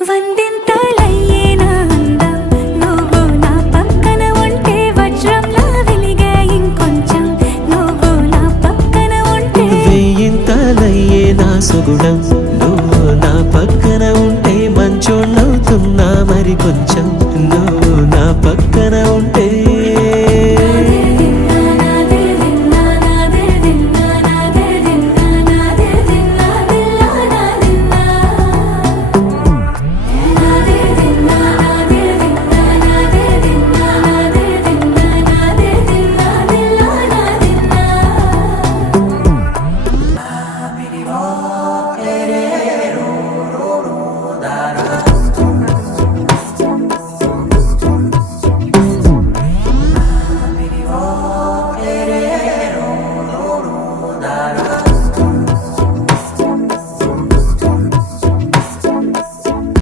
వందింతలయ్యేనా అందం నువ్వు నా పక్కన ఉంటే వజ్రంలా వెలిగే ఇంకొంచెం నువ్వు నా పక్కన ఉంటే వెయ్యింతలయ్యేనా సుగుణం నువ్వు నా పక్కన ఉంటే మంచోళ్ళవుతున్నా మరి కొంచెం